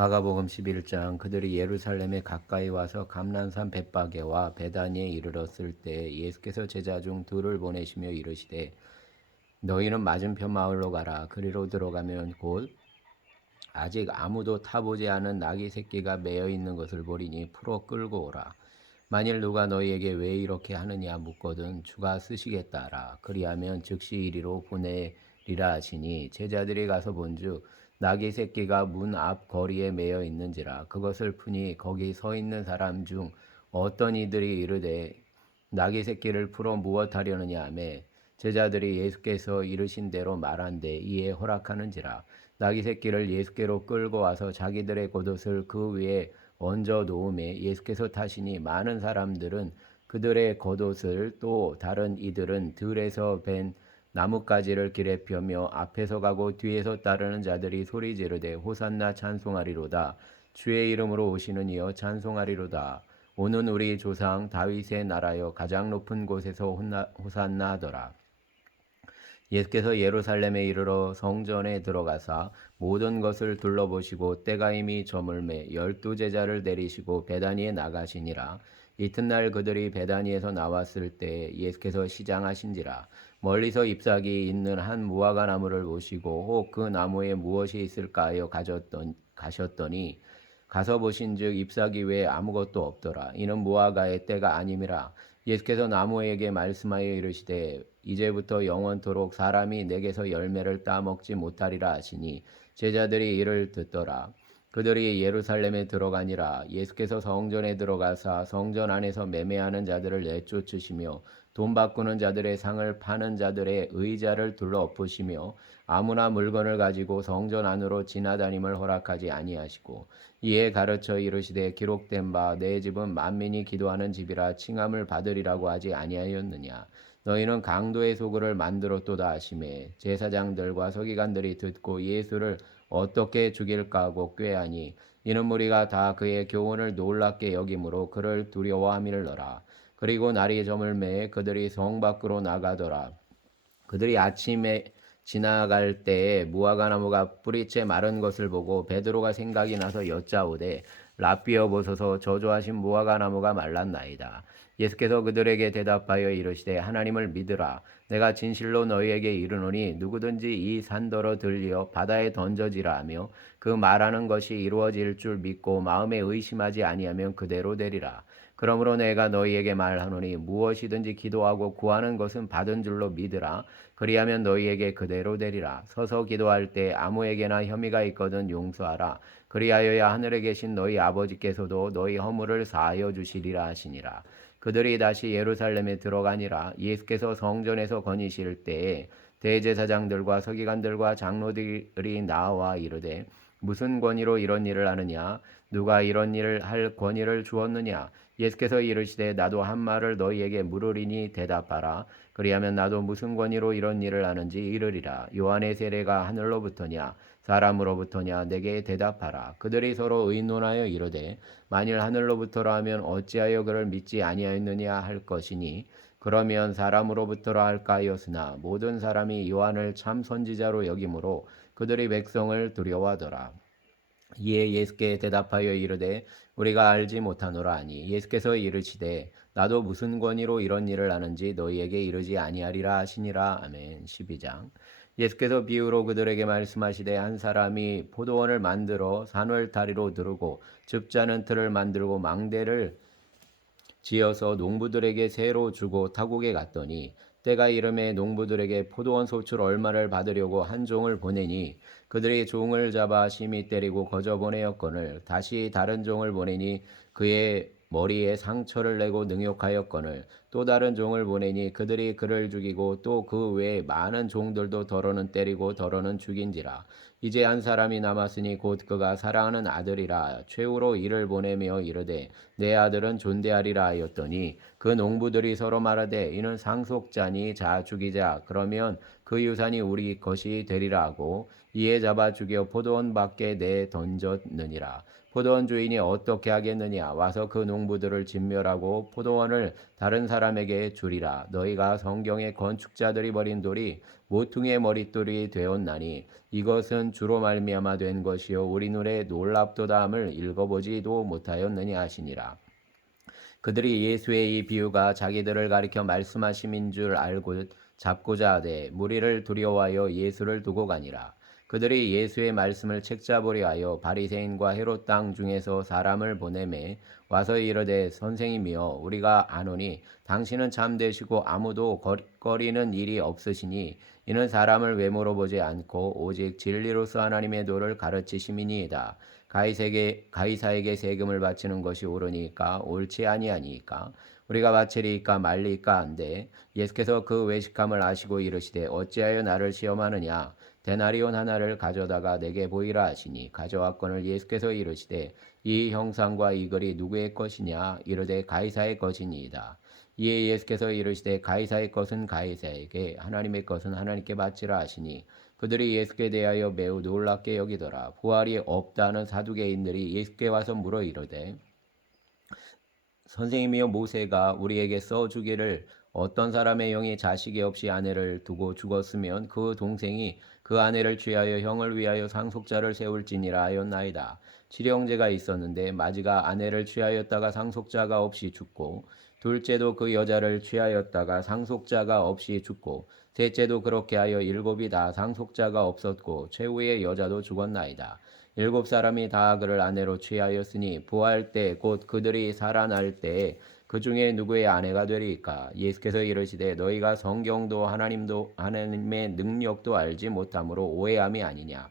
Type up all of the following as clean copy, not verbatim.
마가복음 11장. 그들이 예루살렘에 가까이 와서 감난산 벳바게와 베다니에 이르렀을 때 예수께서 제자 중 둘을 보내시며 이르시되 너희는 맞은편 마을로 가라. 그리로 들어가면 곧 아직 아무도 타보지 않은 나귀 새끼가 매여 있는 것을 보리니 풀어 끌고 오라. 만일 누가 너희에게 왜 이렇게 하느냐 묻거든 주가 쓰시겠다 하라. 그리하면 즉시 이리로 보내리라 하시니 제자들이 가서 본즉 나귀 새끼가 문 앞 거리에 매여 있는지라. 그것을 푸니 거기 서 있는 사람 중 어떤 이들이 이르되 나귀 새끼를 풀어 무엇하려느냐 하매 제자들이 예수께서 이르신 대로 말한데 이에 허락하는지라. 나귀 새끼를 예수께로 끌고 와서 자기들의 겉옷을 그 위에 얹어 놓음에 예수께서 타시니 많은 사람들은 그들의 겉옷을 또 다른 이들은 들에서 벤 나뭇가지를 길에 펴며 앞에서 가고 뒤에서 따르는 자들이 소리 지르되 호산나 찬송하리로다. 주의 이름으로 오시는 이여 찬송하리로다. 오는 우리 조상 다윗의 나라여 가장 높은 곳에서 호산나 하더라. 예수께서 예루살렘에 이르러 성전에 들어가사 모든 것을 둘러보시고 때가 이미 저물매 12제자를 내리시고 베다니에 나가시니라. 이튿날 그들이 베다니에서 나왔을 때 예수께서 시장하신지라. 멀리서 잎사귀 있는 한 무화과 나무를 보시고 혹 그 나무에 무엇이 있을까 하여 가셨더니 가서 보신즉 잎사귀 외에 아무것도 없더라. 이는 무화과의 때가 아님이라. 예수께서 나무에게 말씀하여 이르시되 이제부터 영원토록 사람이 내게서 열매를 따먹지 못하리라 하시니 제자들이 이를 듣더라. 그들이 예루살렘에 들어가니라. 예수께서 성전에 들어가사 성전 안에서 매매하는 자들을 내쫓으시며 돈 바꾸는 자들의 상을 파는 자들의 의자를 둘러 엎으시며 아무나 물건을 가지고 성전 안으로 지나다님을 허락하지 아니하시고 이에 가르쳐 이르시되 기록된 바 내 집은 만민이 기도하는 집이라 칭함을 받으리라고 하지 아니하였느냐. 너희는 강도의 소굴을 만들었도다 하시매 제사장들과 서기관들이 듣고 예수를 어떻게 죽일까 하고 꾀하니 이는 무리가 다 그의 교훈을 놀랍게 여김으로 그를 두려워함이러라. 그리고 날이 저물매 그들이 성 밖으로 나가더라. 그들이 아침에 지나갈 때에 무화과 나무가 뿌리채 마른 것을 보고 베드로가 생각이 나서 여짜오되 라삐어 보소서 저주하신 무화과 나무가 말랐나이다. 예수께서 그들에게 대답하여 이르시되 하나님을 믿으라. 내가 진실로 너희에게 이르노니 누구든지 이 산더러 들리어 바다에 던져지라 하며 그 말하는 것이 이루어질 줄 믿고 마음에 의심하지 아니하면 그대로 되리라. 그러므로 내가 너희에게 말하노니 무엇이든지 기도하고 구하는 것은 받은 줄로 믿으라. 그리하면 너희에게 그대로 되리라. 서서 기도할 때 아무에게나 혐의가 있거든 용서하라. 그리하여야 하늘에 계신 너희 아버지께서도 너희 허물을 사하여 주시리라 하시니라. 그들이 다시 예루살렘에 들어가니라. 예수께서 성전에서 거니실 때에 대제사장들과 서기관들과 장로들이 나와 이르되 무슨 권위로 이런 일을 하느냐? 누가 이런 일을 할 권위를 주었느냐? 예수께서 이르시되 나도 한 말을 너희에게 물으리니 대답하라. 그리하면 나도 무슨 권위로 이런 일을 하는지 이르리라. 요한의 세례가 하늘로부터냐 사람으로부터냐 내게 대답하라. 그들이 서로 의논하여 이르되 만일 하늘로부터라 하면 어찌하여 그를 믿지 아니하였느냐 할 것이니 그러면 사람으로부터라 할까 하였으나 모든 사람이 요한을 참 선지자로 여김으로 그들이 백성을 두려워하더라. 이에 예수께 대답하여 이르되 우리가 알지 못하노라 하니 예수께서 이르시되 나도 무슨 권위로 이런 일을 하는지 너희에게 이르지 아니하리라 하시니라. 아멘. 12장. 예수께서 비유로 그들에게 말씀하시되 한 사람이 포도원을 만들어 산월다리로 두르고 즙자는 틀을 만들고 망대를 지어서 농부들에게 새로 주고 타국에 갔더니 때가 이름에 농부들에게 포도원 소출 얼마를 받으려고 한 종을 보내니 그들이 종을 잡아 심히 때리고 거저 보내었거늘 다시 다른 종을 보내니 그의 머리에 상처를 내고 능욕하였거늘 또 다른 종을 보내니 그들이 그를 죽이고 또 그 외에 많은 종들도 더러는 때리고 더러는 죽인지라. 이제 한 사람이 남았으니 곧 그가 사랑하는 아들이라. 최후로 이를 보내며 이르되 내 아들은 존대하리라 하였더니 그 농부들이 서로 말하되 이는 상속자니 자 죽이자. 그러면 그 유산이 우리 것이 되리라 하고 이에 잡아 죽여 포도원 밖에 내 던졌느니라. 포도원 주인이 어떻게 하겠느냐? 와서 그 농부들을 진멸하고 포도원을 다른 사람 사람에게 주리라. 너희가 성경의 건축자들이 버린 돌이 모퉁이의 머릿돌이 되었나니 이것은 주로 말미암아 된 것이요 우리 눈에 놀랍도다함을 읽어보지도 못하였느냐 하시니라. 그들이 예수의 이 비유가 자기들을 가리켜 말씀하심인 줄 알고 잡고자 하되 무리를 두려워하여 예수를 두고 가니라. 그들이 예수의 말씀을 책잡으려 하여 바리새인과 헤롯 땅 중에서 사람을 보내매 와서 이르되 선생님이여 우리가 아노니 당신은 참되시고 아무도 거리는 일이 없으시니 이는 사람을 외모로 보지 않고 오직 진리로서 하나님의 도를 가르치심이니이다. 가이사에게 세금을 바치는 것이 옳으니까 옳지 아니하니까 우리가 바치리이까 말리이까 한데 예수께서 그 외식함을 아시고 이르시되 어찌하여 나를 시험하느냐 데나리온 하나를 가져다가 내게 보이라 하시니 가져왔거늘 예수께서 이르시되 이 형상과 이 글이 누구의 것이냐 이르되 가이사의 것이니이다. 이에 예수께서 이르시되 가이사의 것은 가이사에게 하나님의 것은 하나님께 바치라 하시니 그들이 예수께 대하여 매우 놀랍게 여기더라. 부활이 없다는 사두개인들이 예수께 와서 물어 이르되 선생님이여 모세가 우리에게 써주기를 어떤 사람의 영이 자식이 없이 아내를 두고 죽었으면 그 동생이 그 아내를 취하여 형을 위하여 상속자를 세울지니라 하였나이다. 칠형제가 있었는데 마지가 아내를 취하였다가 상속자가 없이 죽고 둘째도 그 여자를 취하였다가 상속자가 없이 죽고 셋째도 그렇게 하여 일곱이 다 상속자가 없었고 최후의 여자도 죽었나이다. 일곱 사람이 다 그를 아내로 취하였으니 부활 때 곧 그들이 살아날 때에 그 중에 누구의 아내가 되리까? 예수께서 이르시되 너희가 성경도 하나님의 능력도 알지 못함으로 오해함이 아니냐.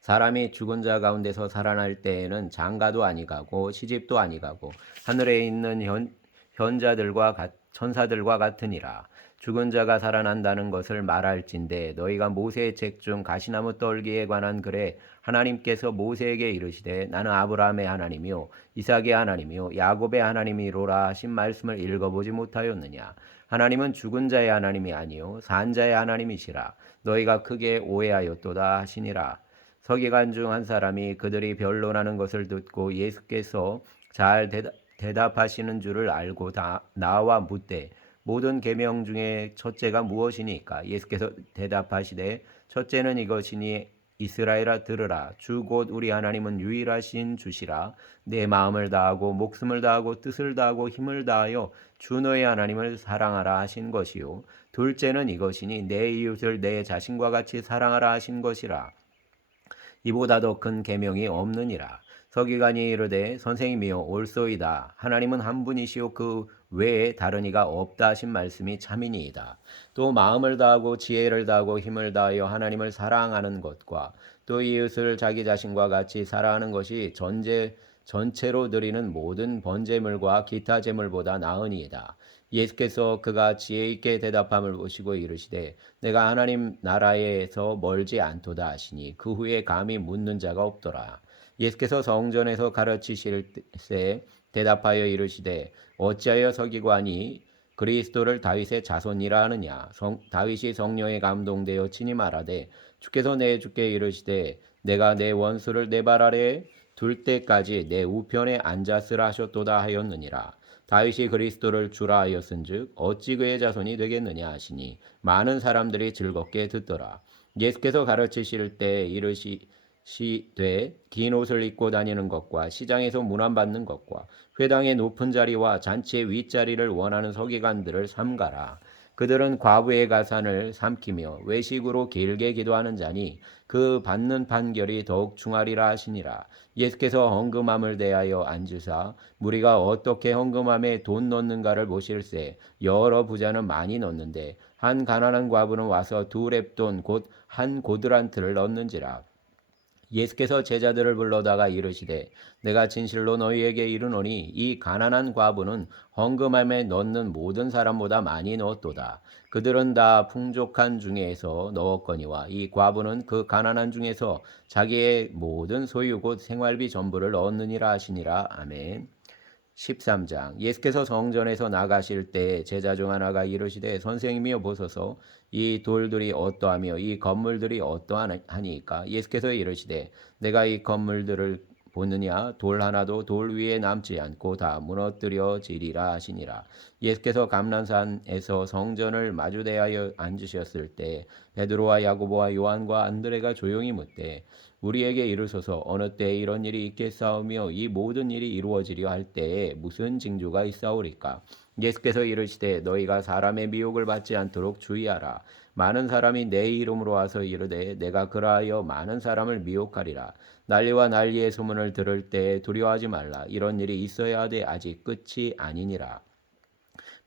사람이 죽은 자 가운데서 살아날 때에는 장가도 아니가고 시집도 아니가고 하늘에 있는 현자들과 천사들과 같으니라. 죽은 자가 살아난다는 것을 말할진대 너희가 모세의 책 중 가시나무 떨기에 관한 글에 하나님께서 모세에게 이르시되 나는 아브라함의 하나님이요 이삭의 하나님이요 야곱의 하나님이로라 하신 말씀을 읽어보지 못하였느냐. 하나님은 죽은 자의 하나님이 아니요 산 자의 하나님이시라. 너희가 크게 오해하였도다 하시니라. 서기관 중 한 사람이 그들이 변론하는 것을 듣고 예수께서 잘 대답하시는 줄을 알고 나와 묻되 모든 계명 중에 첫째가 무엇이니까? 예수께서 대답하시되 첫째는 이것이니 이스라엘아 들으라. 주 곧 우리 하나님은 유일하신 주시라. 내 마음을 다하고 목숨을 다하고 뜻을 다하고 힘을 다하여 주 너의 하나님을 사랑하라 하신 것이요. 둘째는 이것이니 내 이웃을 내 자신과 같이 사랑하라 하신 것이라. 이보다 더 큰 계명이 없느니라. 서기관이 이르되 선생님이여 옳소이다. 하나님은 한 분이시요 그 외에 다른 이가 없다 하신 말씀이 참이니이다. 또 마음을 다하고 지혜를 다하고 힘을 다하여 하나님을 사랑하는 것과 또 이웃을 자기 자신과 같이 사랑하는 것이 전체로 드리는 모든 번제물과 기타 제물보다 나으니이다. 예수께서 그가 지혜 있게 대답함을 보시고 이르시되 내가 하나님 나라에서 멀지 않도다 하시니 그 후에 감히 묻는 자가 없더라. 예수께서 성전에서 가르치실 때 대답하여 이르시되 어찌하여 서기관이 그리스도를 다윗의 자손이라 하느냐. 다윗이 성령에 감동되어 친히 말하되 주께서 내 주께 이르시되 내가 내 원수를 내 발 아래에 둘 때까지 내 우편에 앉았으라 하셨도다 하였느니라. 다윗이 그리스도를 주라 하였은즉 어찌 그의 자손이 되겠느냐 하시니 많은 사람들이 즐겁게 듣더라. 예수께서 가르치실 때 이르시되 긴 옷을 입고 다니는 것과 시장에서 문안받는 것과 회당의 높은 자리와 잔치의 윗자리를 원하는 서기관들을 삼가라. 그들은 과부의 가산을 삼키며 외식으로 길게 기도하는 자니 그 받는 판결이 더욱 중하리라 하시니라. 예수께서 헌금함을 대하여 앉으사 무리가 어떻게 헌금함에 돈 넣는가를 보실세 여러 부자는 많이 넣는데 한 가난한 과부는 와서 두 렙돈 곧 한 고드란트를 넣는지라. 예수께서 제자들을 불러다가 이르시되 내가 진실로 너희에게 이르노니 이 가난한 과부는 헌금함에 넣는 모든 사람보다 많이 넣었도다. 그들은 다 풍족한 중에서 넣었거니와 이 과부는 그 가난한 중에서 자기의 모든 소유 곧 생활비 전부를 넣었느니라 하시니라. 아멘. 13장 예수께서 성전에서 나가실 때 제자 중 하나가 이르시되 선생님이여 보소서 이 돌들이 어떠하며 이 건물들이 어떠하니까? 예수께서 이르시되 내가 이 건물들을 보느냐 돌 하나도 돌 위에 남지 않고 다 무너뜨려지리라 하시니라. 예수께서 감난산에서 성전을 마주대하여 앉으셨을 때 베드로와 야고보와 요한과 안드레가 조용히 묻되 우리에게 이르소서 어느 때에 이런 일이 있겠사오며 이 모든 일이 이루어지려 할 때에 무슨 징조가 있사오리까? 예수께서 이르시되 너희가 사람의 미혹을 받지 않도록 주의하라. 많은 사람이 내 이름으로 와서 이르되 내가 그러하여 많은 사람을 미혹하리라. 난리와 난리의 소문을 들을 때에 두려워하지 말라. 이런 일이 있어야 하되 아직 끝이 아니니라.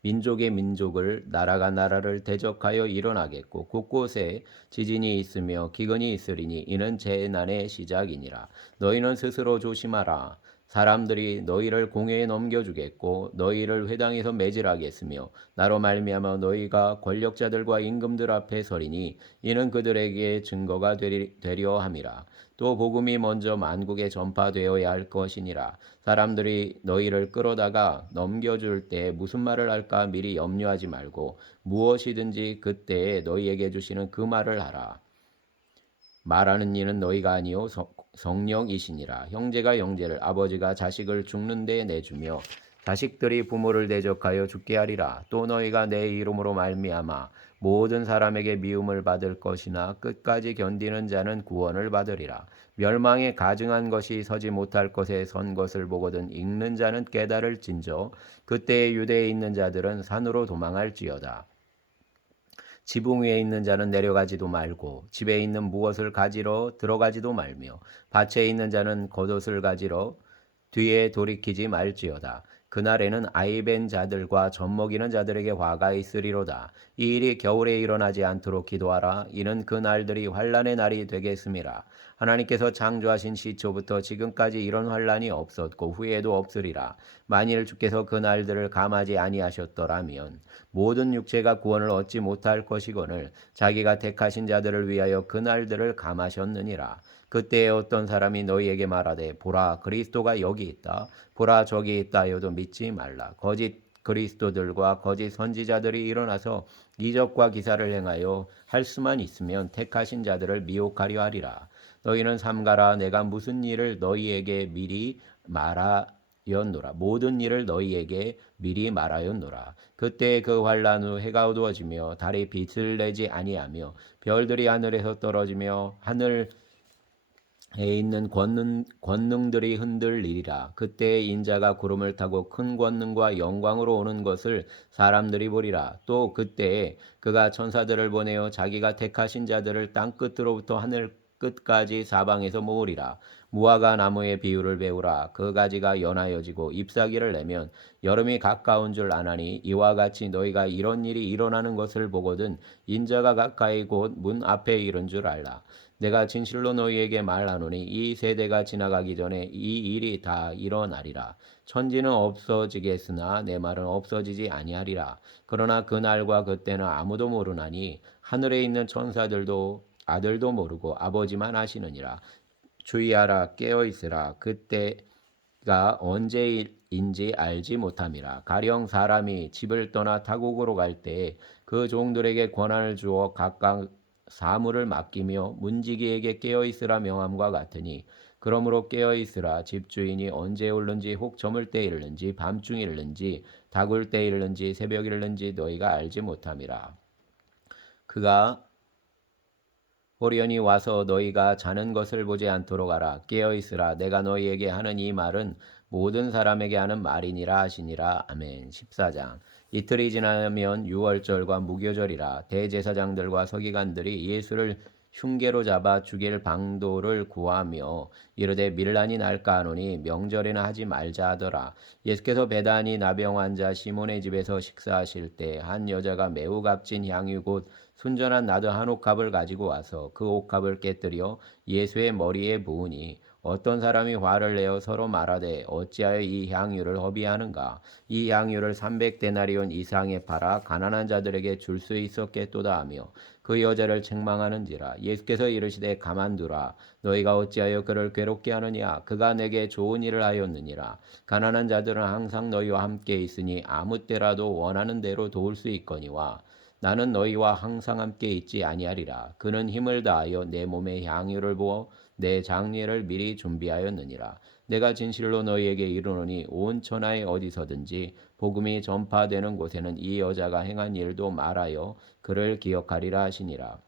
민족의 민족을 나라가 나라를 대적하여 일어나겠고 곳곳에 지진이 있으며 기근이 있으리니 이는 재난의 시작이니라. 너희는 스스로 조심하라. 사람들이 너희를 공회에 넘겨주겠고 너희를 회당에서 매질하겠으며 나로 말미암아 너희가 권력자들과 임금들 앞에 서리니 이는 그들에게 증거가 되려 함이라. 또 복음이 먼저 만국에 전파되어야 할 것이니라. 사람들이 너희를 끌어다가 넘겨줄 때 무슨 말을 할까 미리 염려하지 말고 무엇이든지 그때에 너희에게 주시는 그 말을 하라. 말하는 이는 너희가 아니요 성령이시니라. 형제가 형제를 아버지가 자식을 죽는 데 내주며 자식들이 부모를 대적하여 죽게 하리라. 또 너희가 내 이름으로 말미암아 모든 사람에게 미움을 받을 것이나 끝까지 견디는 자는 구원을 받으리라. 멸망에 가증한 것이 서지 못할 것에 선 것을 보거든 읽는 자는 깨달을진저 그때에 유대에 있는 자들은 산으로 도망할지어다. 지붕 위에 있는 자는 내려가지도 말고 집에 있는 무엇을 가지러 들어가지도 말며 밭에 있는 자는 겉옷을 가지러 뒤에 돌이키지 말지어다. 그날에는 아이벤 자들과 젖먹이는 자들에게 화가 있으리로다. 이 일이 겨울에 일어나지 않도록 기도하라. 이는 그 날들이 환란의 날이 되겠음이라. 하나님께서 창조하신 시초부터 지금까지 이런 환란이 없었고 후에도 없으리라. 만일 주께서 그 날들을 감하지 아니하셨더라면 모든 육체가 구원을 얻지 못할 것이거늘 자기가 택하신 자들을 위하여 그 날들을 감하셨느니라. 그때에 어떤 사람이 너희에게 말하되 보라 그리스도가 여기 있다 보라 저기 있다 하여도 믿지 말라. 거짓 그리스도들과 거짓 선지자들이 일어나서 이적과 기사를 행하여 할 수만 있으면 택하신 자들을 미혹하려 하리라. 너희는 삼가라. 내가 무슨 일을 너희에게 미리 말하였노라. 모든 일을 너희에게 미리 말하였노라. 그때 그 환란 후 해가 어두워지며 달이 빛을 내지 아니하며 별들이 하늘에서 떨어지며 하늘에 있는 권능들이 흔들리리라. 그때 인자가 구름을 타고 큰 권능과 영광으로 오는 것을 사람들이 보리라. 또 그때에 그가 천사들을 보내어 자기가 택하신 자들을 땅 끝으로부터 하늘 끝까지 사방에서 모으리라. 무화과 나무의 비유를 배우라. 그 가지가 연하여지고 잎사귀를 내면 여름이 가까운 줄 아나니 이와 같이 너희가 이런 일이 일어나는 것을 보거든 인자가 가까이 곧 문 앞에 이른 줄 알라. 내가 진실로 너희에게 말하노니 이 세대가 지나가기 전에 이 일이 다 일어나리라. 천지는 없어지겠으나 내 말은 없어지지 아니하리라. 그러나 그날과 그때는 아무도 모르나니 하늘에 있는 천사들도 아들도 모르고 아버지만 아시느니라. 주의하라. 깨어있으라. 그때가 언제인지 알지 못함이라. 가령 사람이 집을 떠나 타국으로 갈 때에 그 종들에게 권한을 주어 각각 사물을 맡기며 문지기에게 깨어있으라 명함과 같으니 그러므로 깨어있으라. 집주인이 언제 올는지 혹 저물 때 이르는지 밤중에 이르는지 다굴 때 이르는지 새벽에 이르는지 너희가 알지 못함이라. 그가 호련히 와서 너희가 자는 것을 보지 않도록 하라. 깨어있으라. 내가 너희에게 하는 이 말은 모든 사람에게 하는 말이니라 하시니라. 아멘. 14장. 이틀이 지나면 유월절과 무교절이라. 대제사장들과 서기관들이 예수를 흉계로 잡아 죽일 방도를 구하며 이르되 밀란이 날까 하노니 명절에는 하지 말자 하더라. 예수께서 베다니 나병 환자 시몬의 집에서 식사하실 때 한 여자가 매우 값진 향유 곧 순전한 나드 한 옥합을 가지고 와서 그 옥합을 깨뜨려 예수의 머리에 부으니 어떤 사람이 화를 내어 서로 말하되 어찌하여 이 향유를 허비하는가? 이 향유를 300데나리온 이상에 팔아 가난한 자들에게 줄 수 있었겠도다 하며 그 여자를 책망하는지라. 예수께서 이르시되 가만두라. 너희가 어찌하여 그를 괴롭게 하느냐? 그가 내게 좋은 일을 하였느니라. 가난한 자들은 항상 너희와 함께 있으니 아무 때라도 원하는 대로 도울 수 있거니와 나는 너희와 항상 함께 있지 아니하리라. 그는 힘을 다하여 내 몸에 향유를 부어 내 장례를 미리 준비하였느니라. 내가 진실로 너희에게 이르노니 온 천하에 어디서든지 복음이 전파되는 곳에는 이 여자가 행한 일도 말하여 그를 기억하리라 하시니라.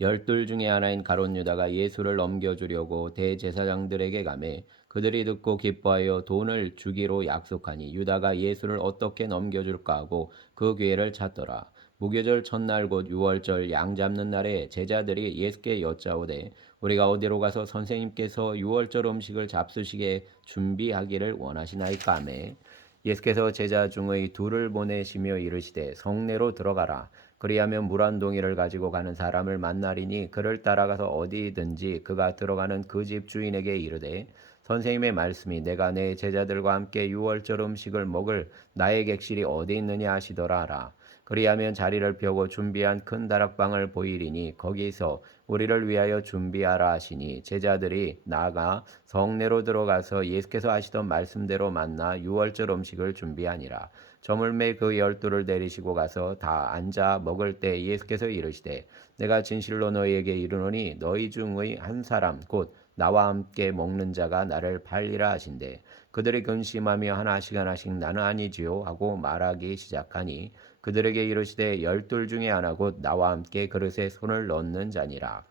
열둘 중에 하나인 가룟 유다가 예수를 넘겨주려고 대제사장들에게 가매 그들이 듣고 기뻐하여 돈을 주기로 약속하니 유다가 예수를 어떻게 넘겨줄까 하고 그 기회를 찾더라. 무교절 첫날 곧 유월절 양 잡는 날에 제자들이 예수께 여짜오되 우리가 어디로 가서 선생님께서 유월절 음식을 잡수시게 준비하기를 원하시나이까 하매 예수께서 제자 중의 둘을 보내시며 이르시되 성내로 들어가라. 그리하면 물 한 동이를 가지고 가는 사람을 만나리니 그를 따라가서 어디든지 그가 들어가는 그 집 주인에게 이르되 선생님의 말씀이 내가 내 제자들과 함께 유월절 음식을 먹을 나의 객실이 어디 있느냐 하시더라 하라. 그리하면 자리를 펴고 준비한 큰 다락방을 보이리니 거기서 우리를 위하여 준비하라 하시니 제자들이 나아가 성내로 들어가서 예수께서 하시던 말씀대로 만나 유월절 음식을 준비하니라. 저물매 그 12를 내리시고 가서 다 앉아 먹을 때 예수께서 이르시되 내가 진실로 너희에게 이르노니 너희 중의 한 사람 곧 나와 함께 먹는 자가 나를 팔리라 하신대 그들이 근심하며 하나씩 하나씩 나는 아니지요 하고 말하기 시작하니 그들에게 이르시되 12 중에 하나 곧 나와 함께 그릇에 손을 넣는 자니라.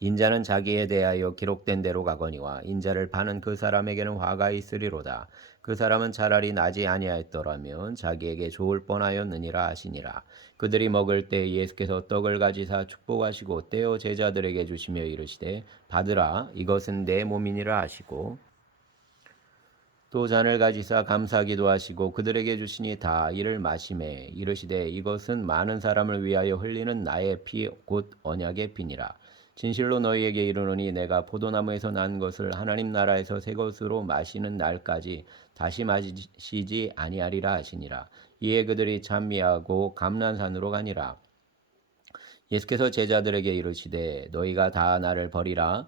인자는 자기에 대하여 기록된 대로 가거니와 인자를 파는 그 사람에게는 화가 있으리로다. 그 사람은 차라리 나지 아니하였더라면 자기에게 좋을 뻔하였느니라 하시니라. 그들이 먹을 때 예수께서 떡을 가지사 축복하시고 떼어 제자들에게 주시며 이르시되 받으라 이것은 내 몸이니라 하시고 또 잔을 가지사 감사기도 하시고 그들에게 주시니 다 이를 마시매 이르시되 이것은 많은 사람을 위하여 흘리는 나의 피 곧 언약의 피니라. 진실로 너희에게 이르노니 내가 포도나무에서 난 것을 하나님 나라에서 새 것으로 마시는 날까지 다시 마시지 아니하리라 하시니라. 이에 그들이 찬미하고 감난산으로 가니라. 예수께서 제자들에게 이르시되 너희가 다 나를 버리라.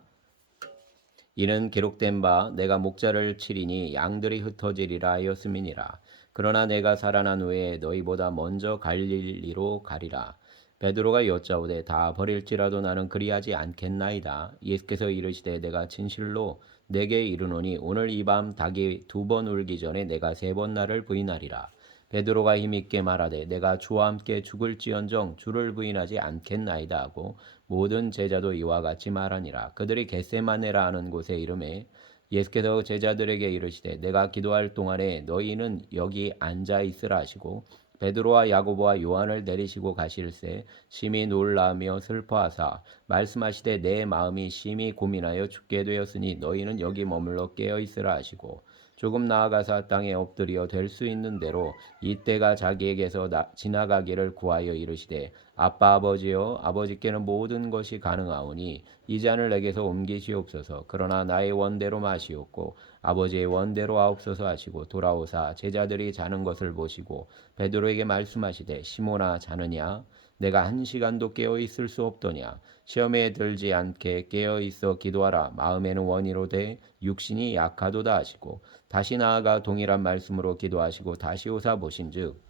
이는 기록된 바 내가 목자를 치리니 양들이 흩어지리라 하였음이니라. 그러나 내가 살아난 후에 너희보다 먼저 갈릴리로 가리라. 베드로가 여짜오되 다 버릴지라도 나는 그리하지 않겠나이다. 예수께서 이르시되 내가 진실로 내게 이르노니 오늘 이 밤 닭이 2번 울기 전에 내가 3번 나를 부인하리라. 베드로가 힘있게 말하되 내가 주와 함께 죽을지언정 주를 부인하지 않겠나이다 하고 모든 제자도 이와 같이 말하니라. 그들이 겟세마네라 하는 곳에 이르매 예수께서 제자들에게 이르시되 내가 기도할 동안에 너희는 여기 앉아 있으라 하시고 베드로와 야고보와 요한을 내리시고 가실새 심히 놀라며 슬퍼하사 말씀하시되 내 마음이 심히 고민하여 죽게 되었으니 너희는 여기 머물러 깨어 있으라 하시고 조금 나아가사 땅에 엎드려 될 수 있는 대로 이때가 자기에게서 지나가기를 구하여 이르시되 아빠 아버지여 아버지께는 모든 것이 가능하오니 이 잔을 내게서 옮기시옵소서. 그러나 나의 원대로 마시옵고 아버지의 원대로 하옵소서 하시고 돌아오사 제자들이 자는 것을 보시고 베드로에게 말씀하시되 시몬아 자느냐 내가 1시간도 깨어 있을 수 없더냐 시험에 들지 않게 깨어 있어 기도하라 마음에는 원이로되 육신이 약하도다 하시고 다시 나아가 동일한 말씀으로 기도하시고 다시 오사 보신즉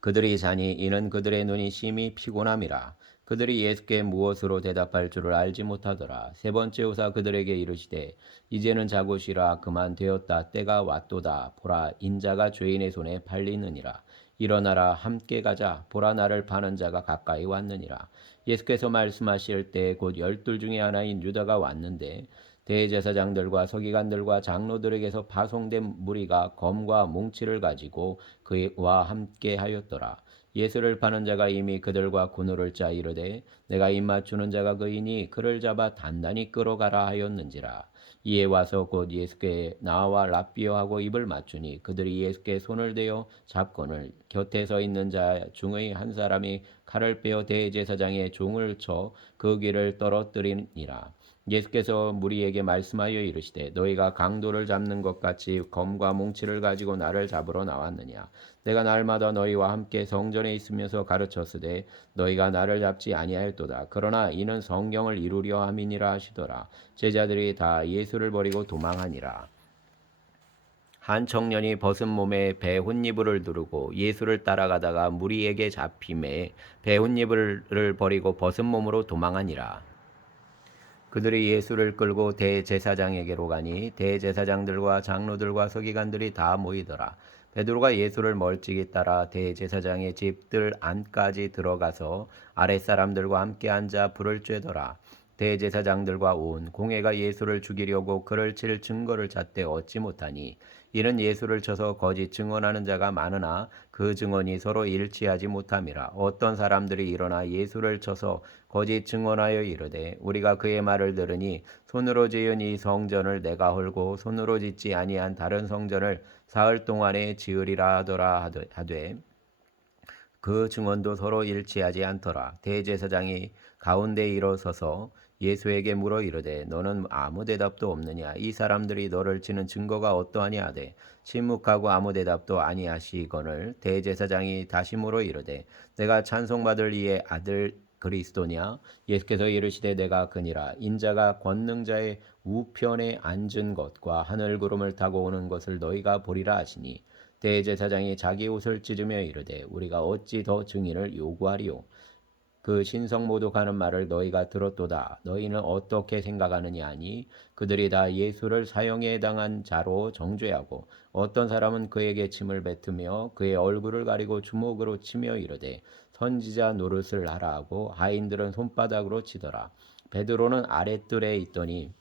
그들이 자니 이는 그들의 눈이 심히 피곤함이라. 그들이 예수께 무엇으로 대답할 줄을 알지 못하더라. 세 번째 오사 그들에게 이르시되 이제는 자고 쉬라 그만 되었다 때가 왔도다 보라 인자가 죄인의 손에 팔리느니라. 일어나라 함께 가자 보라 나를 파는 자가 가까이 왔느니라. 예수께서 말씀하실 때 곧 12 중에 하나인 유다가 왔는데 대제사장들과 서기관들과 장로들에게서 파송된 무리가 검과 뭉치를 가지고 그와 함께 하였더라. 예수를 파는 자가 이미 그들과 군우를 짜 이르되 내가 입맞추는 자가 그이니 그를 잡아 단단히 끌어가라 하였는지라. 이에 와서 곧 예수께 나와 랍비어하고 입을 맞추니 그들이 예수께 손을 대어 잡거늘 곁에 서 있는 자 중의 한 사람이 칼을 빼어 대제사장의 종을 쳐 그 귀를 떨어뜨리니라. 예수께서 무리에게 말씀하여 이르시되 너희가 강도를 잡는 것 같이 검과 뭉치를 가지고 나를 잡으러 나왔느냐. 내가 날마다 너희와 함께 성전에 있으면서 가르쳤으되 너희가 나를 잡지 아니하였도다. 그러나 이는 성경을 이루려 함이니라 하시더라. 제자들이 다 예수를 버리고 도망하니라. 한 청년이 벗은 몸에 배 혼이불을 두르고 예수를 따라가다가 무리에게 잡힘에 배 혼이불을 버리고 벗은 몸으로 도망하니라. 그들이 예수를 끌고 대제사장에게로 가니 대제사장들과 장로들과 서기관들이 다 모이더라. 베드로가 예수를 멀찍이 따라 대제사장의 집들 안까지 들어가서 아랫사람들과 함께 앉아 불을 쬐더라. 대제사장들과 온 공회가 예수를 죽이려고 그를 칠 증거를 찾되 얻지 못하니 이는 예수를 쳐서 거짓 증언하는 자가 많으나 그 증언이 서로 일치하지 못함이라. 어떤 사람들이 일어나 예수를 쳐서 거짓 증언하여 이르되 우리가 그의 말을 들으니 손으로 지은 이 성전을 내가 헐고 손으로 짓지 아니한 다른 성전을 사흘 동안에 지으리라 하더라 하되 그 증언도 서로 일치하지 않더라. 대제사장이 가운데 일어서서 예수에게 물어 이르되 너는 아무 대답도 없느냐? 이 사람들이 너를 치는 증거가 어떠하냐 하되 침묵하고 아무 대답도 아니하시거늘 대제사장이 다시 물어 이르되 내가 찬송받을 이의 아들 그리스도냐? 예수께서 이르시되 내가 그니라. 인자가 권능자의 우편에 앉은 것과 하늘 구름을 타고 오는 것을 너희가 보리라 하시니 대제사장이 자기 옷을 찢으며 이르되 우리가 어찌 더 증인을 요구하리요? 그 신성 모독하는 말을 너희가 들었도다. 너희는 어떻게 생각하느냐 하니 그들이 다 예수를 사형에 해당한 자로 정죄하고 어떤 사람은 그에게 침을 뱉으며 그의 얼굴을 가리고 주먹으로 치며 이르되 선지자 노릇을 하라 하고 하인들은 손바닥으로 치더라. 베드로는 아랫뜰에 있더니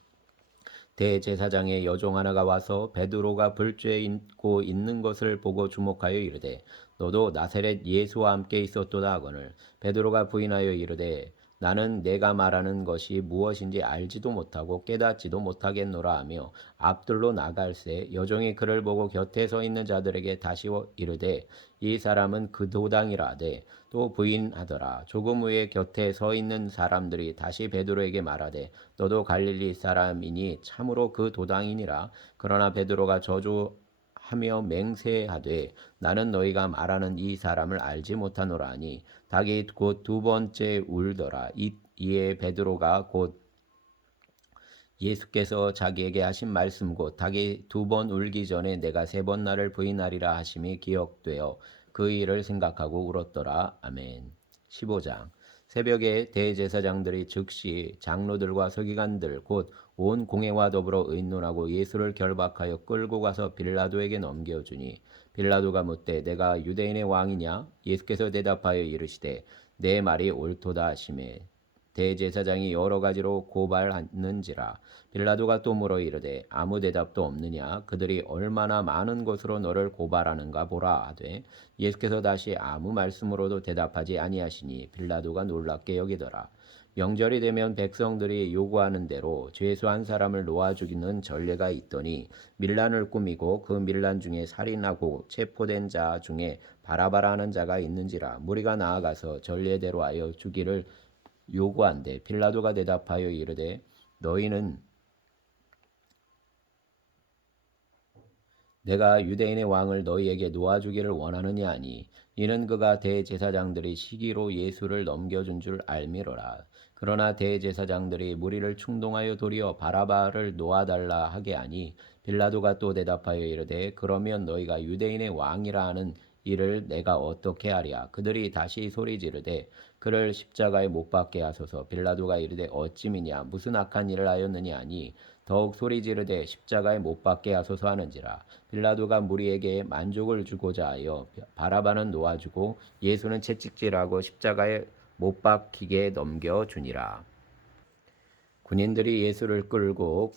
대제사장의 여종 하나가 와서 베드로가 불죄에 있고 있는 것을 보고 주목하여 이르되 너도 나사렛 예수와 함께 있었도다 하거늘 베드로가 부인하여 이르되 나는 내가 말하는 것이 무엇인지 알지도 못하고 깨닫지도 못하겠노라 하며 앞들로 나갈새 여종이 그를 보고 곁에 서 있는 자들에게 다시 이르되 이 사람은 그 도당이라 하되 또 부인하더라. 조금 후에 곁에 서 있는 사람들이 다시 베드로에게 말하되 너도 갈릴리 사람이니 참으로 그 도당이니라. 그러나 베드로가 저주하며 맹세하되 나는 너희가 말하는 이 사람을 알지 못하노라 하니 닭이 곧 두 번째 울더라. 이에 베드로가 곧 예수께서 자기에게 하신 말씀 곧 닭이 두 번 울기 전에 내가 세 번 나를 부인하리라 하심이 기억되어 그 일을 생각하고 울었더라. 아멘. 15장. 새벽에 대제사장들이 즉시 장로들과 서기관들 곧 온 공회와 더불어 의논하고 예수를 결박하여 끌고 가서 빌라도에게 넘겨주니 빌라도가 묻되 내가 유대인의 왕이냐? 예수께서 대답하여 이르시되 내 말이 옳도다 하시매 대제사장이 여러 가지로 고발하는지라. 빌라도가 또 물어 이르되 아무 대답도 없느냐? 그들이 얼마나 많은 것으로 너를 고발하는가 보라 하되 예수께서 다시 아무 말씀으로도 대답하지 아니하시니 빌라도가 놀랍게 여기더라. 명절이 되면 백성들이 요구하는 대로 죄수한 사람을 놓아 죽이는 전례가 있더니 밀란을 꾸미고 그 밀란 중에 살인하고 체포된 자 중에 바라바라하는 자가 있는지라. 무리가 나아가서 전례대로 하여 주기를 요구한대 빌라도가 대답하여 이르되 너희는 내가 유대인의 왕을 너희에게 놓아주기를 원하느냐 하니 이는 그가 대제사장들이 시기로 예수를 넘겨준 줄 알미로라. 그러나 대제사장들이 무리를 충동하여 도리어 바라바를 놓아달라 하게 하니 빌라도가 또 대답하여 이르되 그러면 너희가 유대인의 왕이라 하는 이를 내가 어떻게 하랴. 그들이 다시 소리 지르되 그를 십자가에 못 박게 하소서. 빌라도가 이르되 어찌미냐 무슨 악한 일을 하였느냐 하니 더욱 소리 지르되 십자가에 못 박게 하소서 하는지라. 빌라도가 무리에게 만족을 주고자 하여 바라바는 놓아주고 예수는 채찍질하고 십자가에 못 박히게 넘겨주니라. 군인들이 예수를 끌고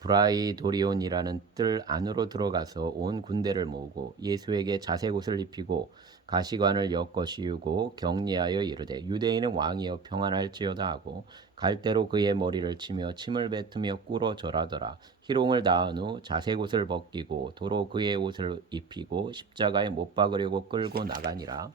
브라이도리온이라는 뜰 안으로 들어가서 온 군대를 모으고 예수에게 자색옷을 입히고 가시관을 엮어 씌우고 격리하여 이르되 유대인은 왕이여 평안할지어다 하고 갈대로 그의 머리를 치며 침을 뱉으며 꿇어 절하더라. 희롱을 다한 후 자색옷을 벗기고 도로 그의 옷을 입히고 십자가에 못 박으려고 끌고 나가니라.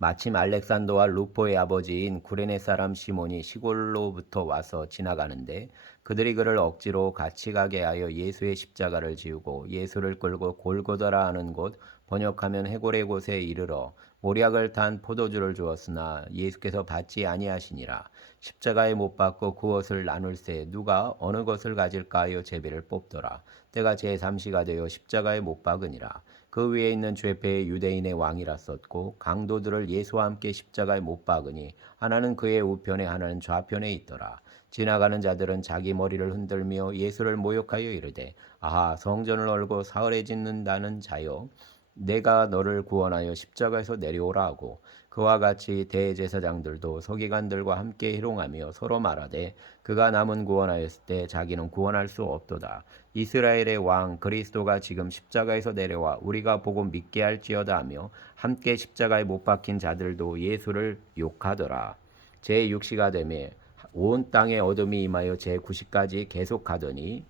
마침 알렉산더와 루포의 아버지인 구레네 사람 시몬이 시골로부터 와서 지나가는데 그들이 그를 억지로 같이 가게 하여 예수의 십자가를 지우고 예수를 끌고 골고다라 하는 곳 번역하면 해골의 곳에 이르러 모략을 탄 포도주를 주었으나 예수께서 받지 아니하시니라. 십자가에 못 박고 그 옷을 나눌새 누가 어느 것을 가질까 하여 제비를 뽑더라. 때가 제3시가 되어 십자가에 못 박으니라. 그 위에 있는 죄패의 유대인의 왕이라 썼고 강도들을 예수와 함께 십자가에 못 박으니 하나는 그의 우편에 하나는 좌편에 있더라. 지나가는 자들은 자기 머리를 흔들며 예수를 모욕하여 이르되 아하 성전을 얼고 사흘에 짓는다는 자여 내가 너를 구원하여 십자가에서 내려오라 하고 그와 같이 대제사장들도 서기관들과 함께 희롱하며 서로 말하되 그가 남은 구원하였을 때 자기는 구원할 수 없도다. 이스라엘의 왕 그리스도가 지금 십자가에서 내려와 우리가 보고 믿게 할지어다 하며 함께 십자가에 못 박힌 자들도 예수를 욕하더라. 제6시가 되매 온 땅에 어둠이 임하여 제9시까지 계속하더니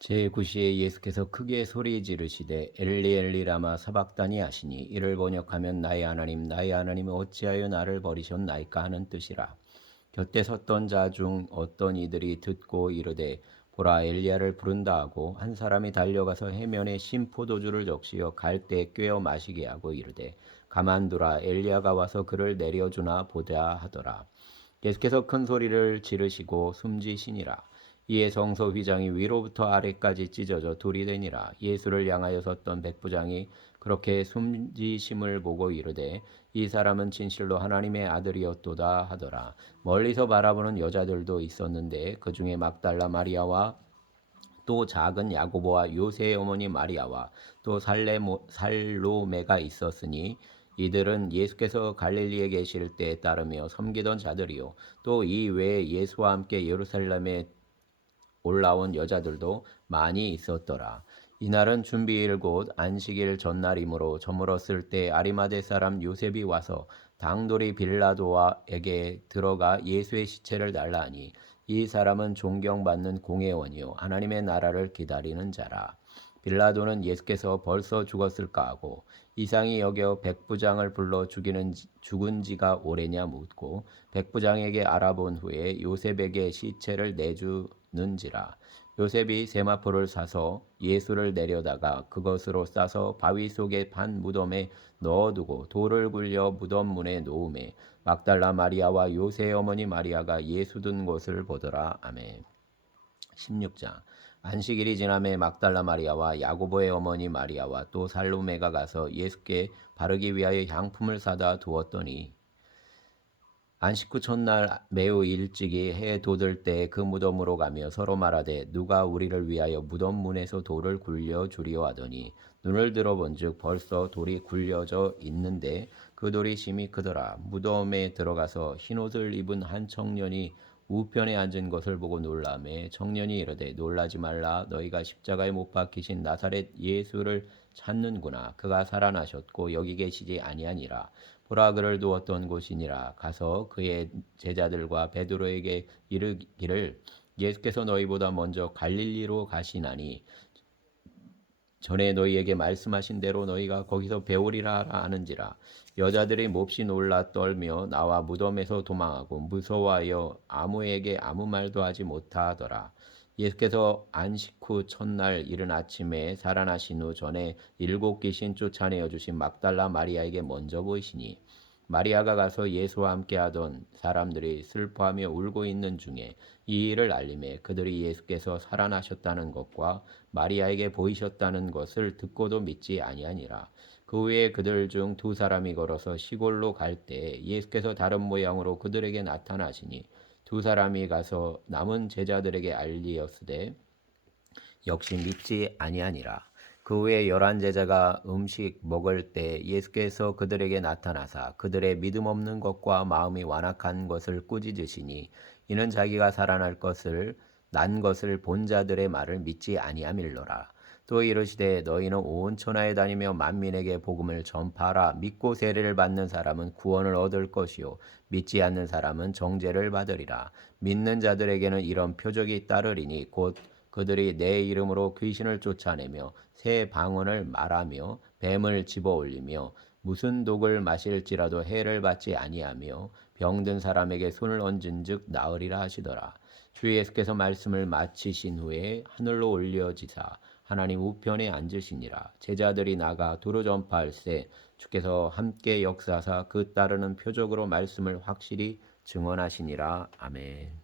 제9시에 예수께서 크게 소리 지르시되 엘리 엘리 라마 사박다니 하시니 이를 번역하면 나의 하나님 어찌하여 나를 버리셨나이까 하는 뜻이라. 곁에 섰던 자 중 어떤 이들이 듣고 이르되 보라 엘리야를 부른다 하고 한 사람이 달려가서 해면에 신 포도주를 적시어 갈대에 꿰어 마시게 하고 이르되 가만두라 엘리야가 와서 그를 내려주나 보자 하더라. 예수께서 큰 소리를 지르시고 숨지시니라. 이에 성소 휘장이 위로부터 아래까지 찢어져 둘이 되니라. 예수를 향하여 섰던 백부장이 그렇게 숨지심을 보고 이르되 이 사람은 진실로 하나님의 아들이었도다 하더라. 멀리서 바라보는 여자들도 있었는데 그 중에 막달라 마리아와 또 작은 야고보와 요새의 어머니 마리아와 또 살로메가 있었으니 이들은 예수께서 갈릴리에 계실 때에 따르며 섬기던 자들이요 또 이 외에 예수와 함께 예루살렘에 올라온 여자들도 많이 있었더라. 이날은 준비일 곧 안식일 전날이므로 저물었을 때 아리마대 사람 요셉이 와서 당돌이 빌라도에게 들어가 예수의 시체를 달라 하니 이 사람은 존경받는 공회원이요 하나님의 나라를 기다리는 자라. 빌라도는 예수께서 벌써 죽었을까 하고 이상히 여겨 백부장을 불러 죽은 지가 오래냐 묻고 백부장에게 알아본 후에 요셉에게 시체를 내주는지라. 요셉이 세마포를 사서 예수를 내려다가 그것으로 싸서 바위 속에 판 무덤에 넣어두고 돌을 굴려 무덤 문에 놓음에 막달라 마리아와 요새의 어머니 마리아가 예수 든 곳을 보더라. 아멘. 16장 안식일이 지남에 막달라 마리아와 야고보의 어머니 마리아와 또 살로메가 가서 예수께 바르기 위하여 향품을 사다 두었더니 안식 후 첫날 매우 일찍이 해 돋을 때 그 무덤으로 가며 서로 말하되 누가 우리를 위하여 무덤 문에서 돌을 굴려 주리오 하더니 눈을 들어본즉 벌써 돌이 굴려져 있는데 그 돌이 심히 크더라. 무덤에 들어가서 흰옷을 입은 한 청년이 우편에 앉은 것을 보고 놀라매 청년이 이르되 놀라지 말라 너희가 십자가에 못 박히신 나사렛 예수를 찾는구나. 그가 살아나셨고 여기 계시지 아니하니라. 보라 그를 두었던 곳이니라. 가서 그의 제자들과 베드로에게 이르기를 예수께서 너희보다 먼저 갈릴리로 가시나니 전에 너희에게 말씀하신 대로 너희가 거기서 배우리라 하는지라. 여자들이 몹시 놀라 떨며 나와 무덤에서 도망하고 무서워하여 아무에게 아무 말도 하지 못하더라. 예수께서 안식 후 첫날 이른 아침에 살아나신 후 전에 7 귀신 쫓아내어 주신 막달라 마리아에게 먼저 보이시니 마리아가 가서 예수와 함께 하던 사람들이 슬퍼하며 울고 있는 중에 이 일을 알림해 그들이 예수께서 살아나셨다는 것과 마리아에게 보이셨다는 것을 듣고도 믿지 아니하니라. 그 후에 그들 중 2 사람이 걸어서 시골로 갈 때 예수께서 다른 모양으로 그들에게 나타나시니 2 사람이 가서 남은 제자들에게 알리었으되 역시 믿지 아니하니라. 그 후에 11 제자가 음식 먹을 때 예수께서 그들에게 나타나사 그들의 믿음 없는 것과 마음이 완악한 것을 꾸짖으시니 이는 자기가 살아날 것을 난 것을 본 자들의 말을 믿지 아니함일러라. 또 이르시되 너희는 온 천하에 다니며 만민에게 복음을 전파하라. 믿고 세례를 받는 사람은 구원을 얻을 것이요 믿지 않는 사람은 정죄를 받으리라. 믿는 자들에게는 이런 표적이 따르리니 곧 그들이 내 이름으로 귀신을 쫓아내며 새 방언을 말하며 뱀을 집어올리며 무슨 독을 마실지라도 해를 받지 아니하며 병든 사람에게 손을 얹은즉 나으리라 하시더라. 주 예수께서 말씀을 마치신 후에 하늘로 올려지사 하나님 우편에 앉으시니라. 제자들이 나가 두루 전파할세 주께서 함께 역사하사 그 따르는 표적으로 말씀을 확실히 증언하시니라. 아멘.